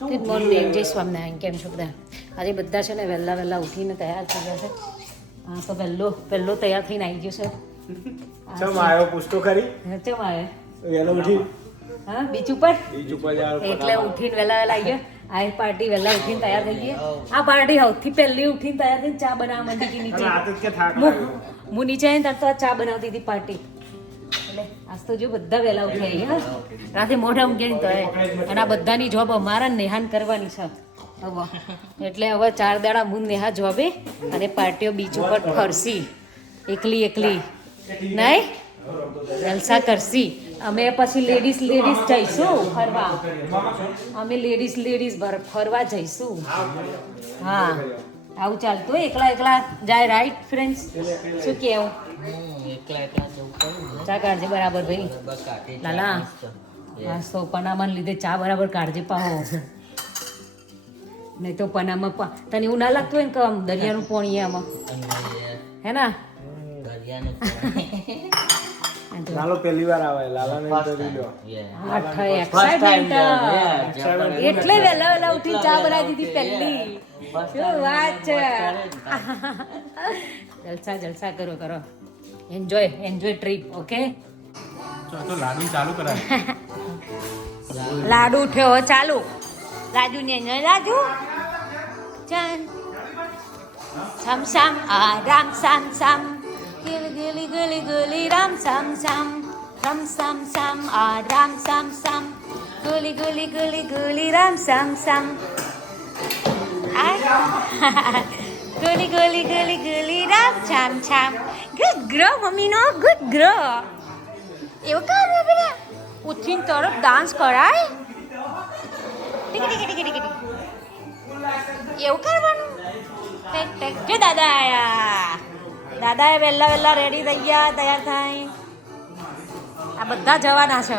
Good morning, જય સ્વામિનારાયણ. કેમ છો બધા? આજે બધા છે ને વહેલા ઉઠીને તૈયાર થઈ ગયા છે. હા તો પહેલો તૈયાર થઈને આવી ગયો છે. ચમ આવ્યો પૂછતો ખરી? ચમ આવે વહેલો ઉઠી હા બીચ ઉપર જાવ એટલે ઉઠીને વહેલા આવી ગયા. આ પાર્ટી વહેલા ઉઠીને તૈયાર થઈ ગઈ. આ પાર્ટી સૌથી પહેલી ઉઠીને તૈયાર થઈને ચા બનાવવા માંડી હતી નીચે. હું નીચે આવીને ત્યારે તો ચા બનાવતી હતી પાર્ટી. એટલે આજ તો જો બધા વહેલા ઉઠી હા રાતે મોઢા ઊંઘે તો અને આ બધાની જોબ અમારા નેહાન કરવાની છે હવે. એટલે હવે 4 દાડા હું નેહા જોબે અને પાર્ટીઓ બીચ ઉપર ફરસી એકલી નહીં જલસા કરશી. અમે પછી લેડીઝ જઈશું ફરવા. અમે લેડીઝ ફરવા જઈશું. હા આવું ચાલતું હોય. એકલા જાય રાઈટ ફ્રેન્ડ્સ? શું કહેવું? ચા કાઢજે બરાબર ભાઈ લાલા. હા તો પનામાને લીધે ચા બરાબર કાઢજે પાહો. નહીં તો પનામાં તને એવું ના લાગતું હોય ને કે આમ દરિયાનું પાણી આમાં હે ને? લાલો પહેલી વાર આવે. લાલાને ઇન્ટરવ્યુ લ્યો. એટલે વહેલા ઉઠીને ચા બનાવી દીધી પહેલી. શું વાત છે! જલસા કરો. Enjoy trip. ઓકે તો લાડુ ચાલુ કરાય. લાડુ ઉઠ્યો ચાલુ. રાજુ ને રાજુ ચાલ સમ આ રામ સમ ગલી રામ સમ આ રામ સમ ગલી રામ સમ ગલી રામ છામ ગુડ ગ્રો મમ્મી નો ગુડ ગ્રો. એવું કામ બેટા ઉઠીને તરફ ડાન્સ કરાય? એવું કરવાનું? જો દાદા આયા. દાદાએ વહેલા રેડી થઈ ગયા, તૈયાર થાય. આ બધા જવાના છે.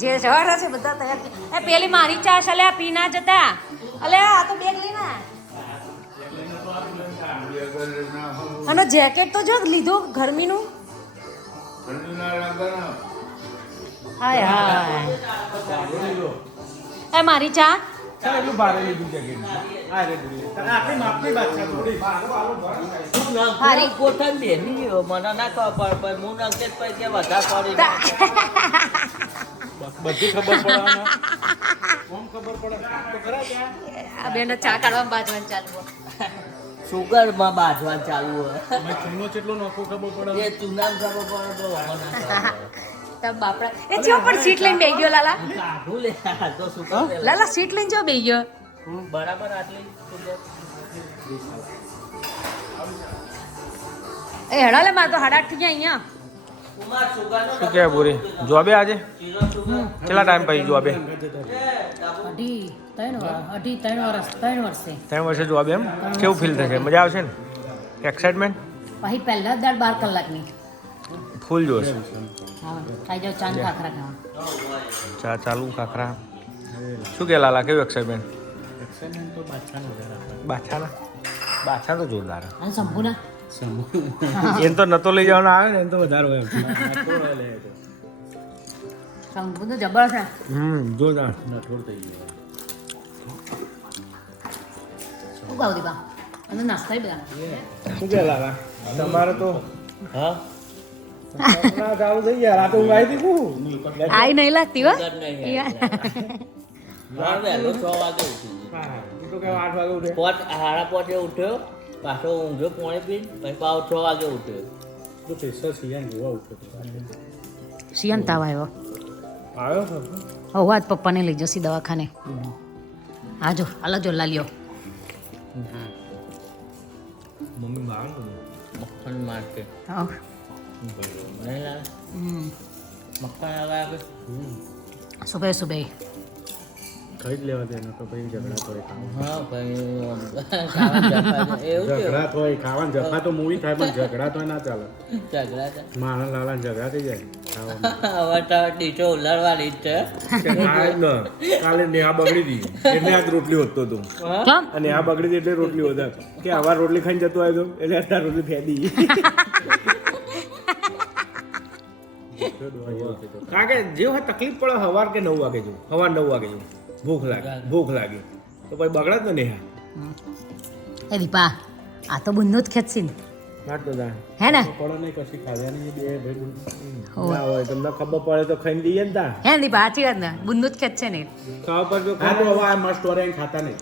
જે જવાના છે બધા તૈયાર થયા. પેલી મારી ચા છે લે પી ના જતા. અલે આ તો બેગ લઈને અને જેકેટ તો જો લીધું ગરમીનું. હાય એ મારી ચા એટલું ભારે લીધું જેકેટ. આ રે આખી માપની વાત છે થોડી. હારી કોઠન બેની મને ના ખબર પડે હું નક્કી પછી કે વધારે પડી બધી ખબર પડે કોણ ખબર પડે તો ખરા ત્યાં. આ બેન ચા કાઢવા બાજવાનું ચાલુ. સુગર માં બાજવા ચાલુ હોય મેં ચૂનો કેટલો નોખો ખબર પડે. એ ચૂનામ ખબર પડે તો મને તબ બાપડા એ ચો પણ સીટ લઈને બેહી ગયો લાલા. કાઢું લે તો સુગર લાલા સીટ લઈને જો બેહી ગયો. બરાબર આટલી સુગર એ હેડા લે માર તો 8:30 થઈ ગયા અહીંયા. કુમાર સુગર નો શું કે બોરી જોબે આજે કેટલા ટાઈમ પછી જોબે? 3 વર્ષે 3 વર્ષે જોબે એમ? કેવું ફીલ થશે? મજા આવશે ને? એક્સાઇટમેન્ટ પછી પહેલા જ 12 કલાકની ફૂલ જોશ. હા ખાઈ જાવ ચાંદ ખાખરા ખાવા. ચા ચાલુ ખાખરા. શું કે લાલા કેવું એક્સાઇટમેન્ટ? બાછા તો જોરદાર. અને શંભુના એમ તો નતો લઈ જવાનો આવે ને એમ તો વધારે હોય. શંભુ તો જબર છે. જોરદાર. શું ખાવ દીપા અને નાસ્તા બધા શું કે લાલા તમારે તો હા ચાલુ થઈ ગયા. રાતે ઊંઘ આવી હતી આઈ નહીં લાગતી હો. મારે વહેલો 6 વાગે ઉઠી 8 વાગે ઉઠે. 5:30 ઉઠ્યો પાછો ઊંઘ્યો પોણી પીને પછી પાછો 6 વાગે ઉઠ્યો. તો પેસર સિયાન જોવા ઉઠ્યો. શિયાન તાવ આવ્યો. આવ્યો હવે આજ પપ્પાને લઈ જશે દવાખાને. હા જો અલગ જો લાલ્યો મમ્મી બહાર મક્ખન માર્કેટ હા નહીં લાવે મક્ખન આવે સુબે ખાઈ જ લેવા દે ને તો પછી ઝઘડા થોડી હા ભાઈ એવું ઝઘડા થોય ખાવાનું જફા તો મૂવી થાય પણ ઝઘડા તો ના ચાલે. ઝઘડા મારા લાલા ઝઘડા થઈ જાય ખાવામાં. હવે તો ડીચો ઉલાડવાની જ છે. કાલે નેહા બગડી હતી એટલે આ રોટલી હોતો તું કેમ અને આ બગડી હતી એટલે રોટલી હોતા કે આવા રોટલી ખાઈને જતો આવ્યો એટલે આ રોટલી ફેદી. કારણ કે જે હોય તકલીફ પડે સવાર કે 9 વાગે જવું. સવાર 9 વાગે જવું ભૂખ લાગી તો પછી બગડે જ ને નેહા. એ દીપા આ તો બુંદનું જ ખેંચી ને વાત તો જાણ હે ને પડો નહીં કશી ખાવાની બે ભાઈ હોય. ના હોય તમને ખબર પડે તો ખાઈને દઈએ ને તા હે ને દીપા સાચી વાત ને બુંદનું જ ખેંચશે ને ખાવા પર તો હા તો હવે આ મસ્ત વરાઈને ખાતા નહીં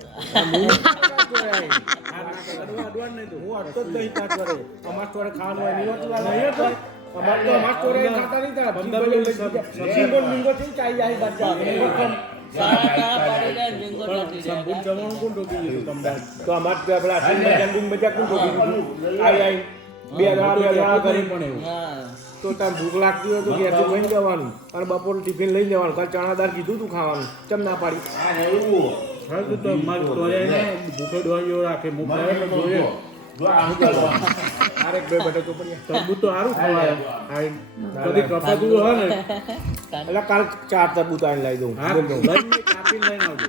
હું અડતો જ નહીં 5 વરે અમાર સ્ટોરે ખાવાનું હોય નહીં હોતું નહીં તો અમાર તો અમાર સ્ટોરે ખાતા નહીં તા 15 મિનિટ થી ચાઈ જાય બચ્ચા સંપૂર્ણ જમવાનું કોણ ટોકી દીધું તમને તો અમાર પેલા જંગુમ બજા કોણ ટોકી દીધું આઈ બે દાડા કરી પણ એવું તો તાર ભૂખ લાગતી હોય તો ઘેરથી લઈને જવાનું અને બપોર ટિફિન લઈ જવાનું કાલ ચણાદાર કીધું તું ખાવાનું ચમ ના પાડી હા તો માર સ્ટોરે ભૂખે ડોહા જેવો રાખે મુખ જોઈએ આરે બે બટે તો પડી તરબૂચ તો સારું ખવાય કદી કપાતું હોય ને એટલે કાલ 4 તરબૂચ આવીને લઈ દઉં લઈને કાપીને લઈને આવજો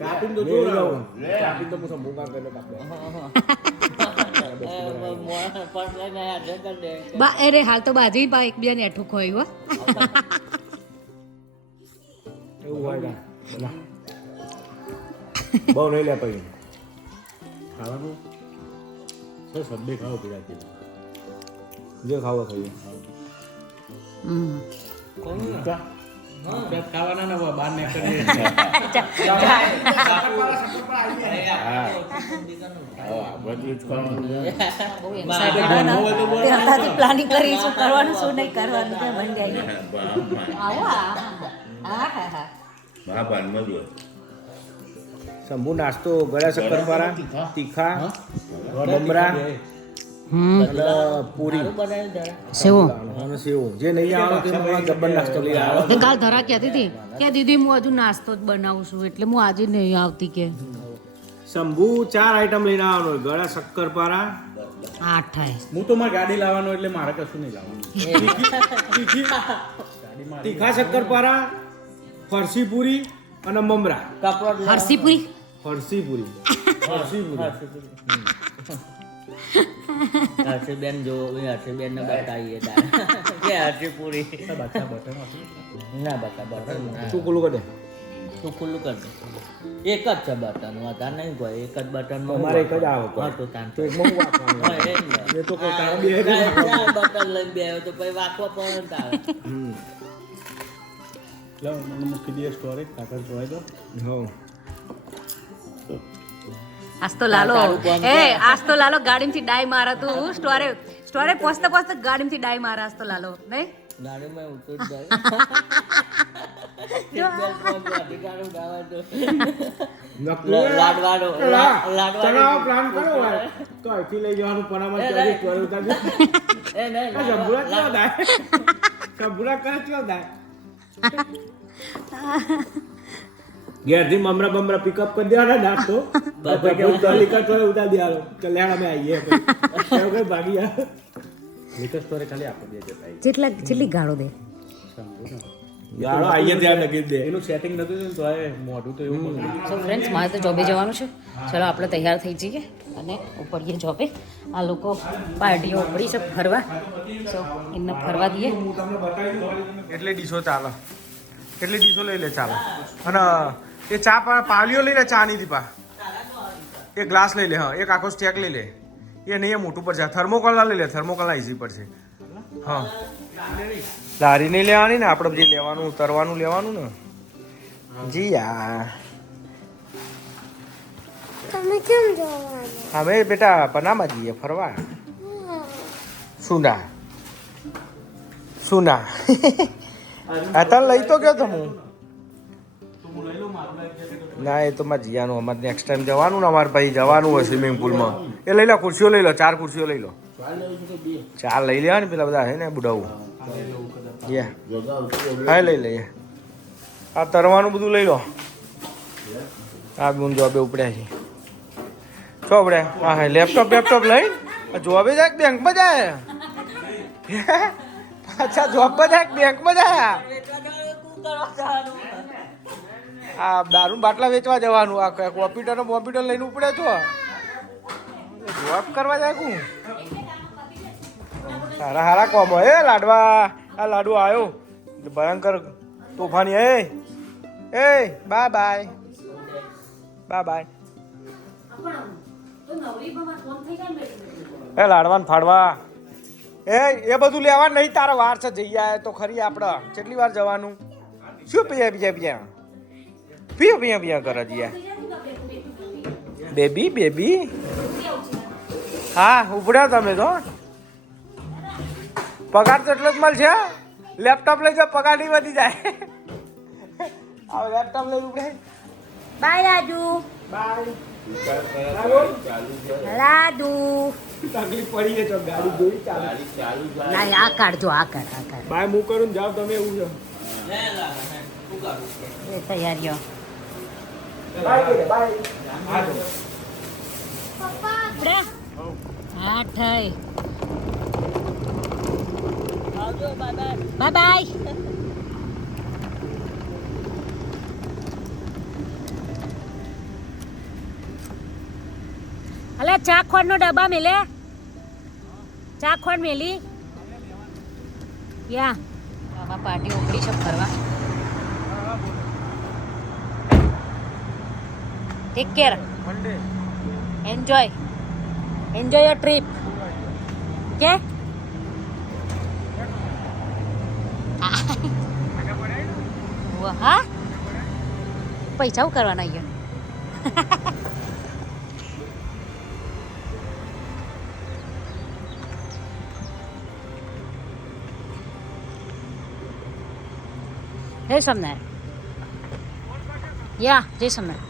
કાપીને તો જોર આવું કાપીને તો હું સંભૂકા કરીને કાપી બા અરે હાલ તો બાજી બા એકબીજાને એઠું ખોયું હો એવું હોય ને બહુ નહીં લે પછી ખાવાનું સબ્બે ખાઓ પીડાતી જે ખાવો ખાઈએ ખાવાના ના બહાર ને કરીએ પ્લાનિંગ કરી શું કરવાનું શું નહીં કરવાનું તે મંડ્યા આવો હા હા હા શંભુ નાસ્તો ગળા શક્કરપારા તીખા મમરા પૂરી સેવો અને સેવ જે નહીં આવે તે મને ગબ્બર નાસ્તો લઈ આવે એ કાલ ધરા કહેતી હતી કે દીદી હું હજુ નાસ્તો જ બનાવું છું એટલે હું આજે નહીં આવતી કે શંભુ 4 આઈટમ લઈને આવવાનો ગળા શક્કરપારા 8 થાય હું તો મારી ગાડી લાવવાનો એટલે મારે કશું નહીં લાવવાનું તીખા શક્કરપારા ફરસી પૂરી અને મમરા હરસીપુરી ફરસી પૂરી હર્ષીબેન જો હર્ષીબેન ને બતાવીએ કે હર્ષી પૂરી ના બટર શું ખુલ્લું કરે તું ખુલ્લું કર દે એક જ છે બટન વધારે નહીં કોઈ એક જ બટન અમારે એક જ આવે હા તો તાન તો એકમાં હું વાપરવાનું હા એ જ ને. એ તો કોઈ તારા બે બટન લઈને બે આવ્યો તો પછી વાંચવા પડે ને તારે લાવ મને મૂકી દે સ્ટોરે કાકા જોઈ દો હા આજ તો લાલો આજ તો લાલો ગાડીમાંથી ડાય મારા તું સ્ટોરે પહોંચતા પહોંચતા ગાડીમાંથી ડાય મારા આજ તો લાલો નહીં ગાડીમાં ઉતર લાડવાનો પ્લાન કરો તો અહીંથી લઈ જવાનું પનામાં ચોરી ચોરી ઉતારી સંભુરા કેવો થાય સંભુરા કરે કેવો થાય ઘેરથી મમરા બમરા પિકઅપ કરી દેવાના નાખતો લીકર ચોરે ઉતારી દેવાનો કલ્યાણ અમે આવીએ ભાગી લીકર સ્ટોરે ખાલી આપી દે જેટલી ગાળો દે ગાળો આવીએ ત્યાં નગી દે એનું સેટિંગ નતું ને તો મોઢું તો એવું સો ફ્રેન્ડ્સ મારે તો જોબે જવાનું છે ચલો આપણે તૈયાર થઈ જઈએ અને ઉપડીએ જોબે આ લોકો પાર્ટીઓ ઉપડી છે ફરવા સો એમને ફરવા દઈએ એટલી ડીશો ચાલે એટલી ડીશો લઈ લે ચાલે અને એ ચા પાવલીઓ લઈ લે ચા ની દીપા એક ગ્લાસ લઈ લે હા એક આખો સ્ટેક લઈ લે એ નહીં મોટું પર છે થર્મોકોલ ના લઈ લે થર્મોકોલ ના ઈઝી પડશે હા લારી નહીં લેવાની ને આપણે જે લેવાનું તરવાનું લેવાનું ને જી યાર તમે કેમ જવાનું? અમે બેટા પનામાં જઈએ ફરવા સુના સુના અત્યારે લઈ તો ગયો તો હું ના એ તો મારે જીયાનું અમારે નેક્સ્ટ ટાઈમ જવાનું ને અમારે ભાઈ જવાનું હોય સ્વિમિંગ પુલમાં એ લઈ લો ખુરશીઓ લઈ લો 4 ખુરશીઓ લઈ લો 4 લઈ લેવા ને પેલા બધા છે ને બુડાવું હા લઈ લઈએ આ તરવાનું બધું લઈ લો આ બુન જોબે ઉપડ્યા છે શું ઉપડે હા હા લેપટોપ લઈ જોબે જાય બેંકમાં જાય પાછા જોબમાં જાય બેંકમાં જાય આ દારૂ બાટલા વેચવા જવાનું આ કોમ્પ્યુટર લઈને ઉપડે છો જોબ કરવા જાય કું સારા કોમ હે લાડવા આ લાડુ આવ્યો ભયંકર તોફાની હે એ બાય બાય બાય બાય. એ લાડવાન ફાડવા એ બધું લેવા નહીં, તારો વાર છે. જઈ આય તો ખરી આપણે. કેટલી વાર જવાનું? શું પિયા કરે જીયા? બેબી હા ઉપડ્યા તમે તો. પગાર તો એટલો જ મળશે. લેપટોપ લઈ જાઓ, પગાર નહીં વધી જાય. આ લેપટોપ લઈ ઉપડે. બાય રાજુ. બાય. લાડુ તકલીફ પડી છે તો ગાડી જોઈ ચાલે. ના આ કાઢજો, આ કાઢ. બાય હું કરું જાવ તમે. એવું છે એ તૈયારીઓ. આપણે હા થઈ. Bye bye. અલે ચાખોડ નો ડબ્બા મેલે. ચાખોડ મેલી યા બાબા પાર્ટી ઉપડી છે ફરવા. Take care. Enjoy your trip. કે હા પૈસા કરવાના અહીંયા. જય સોમનાથ. યા જય સોમનાથ.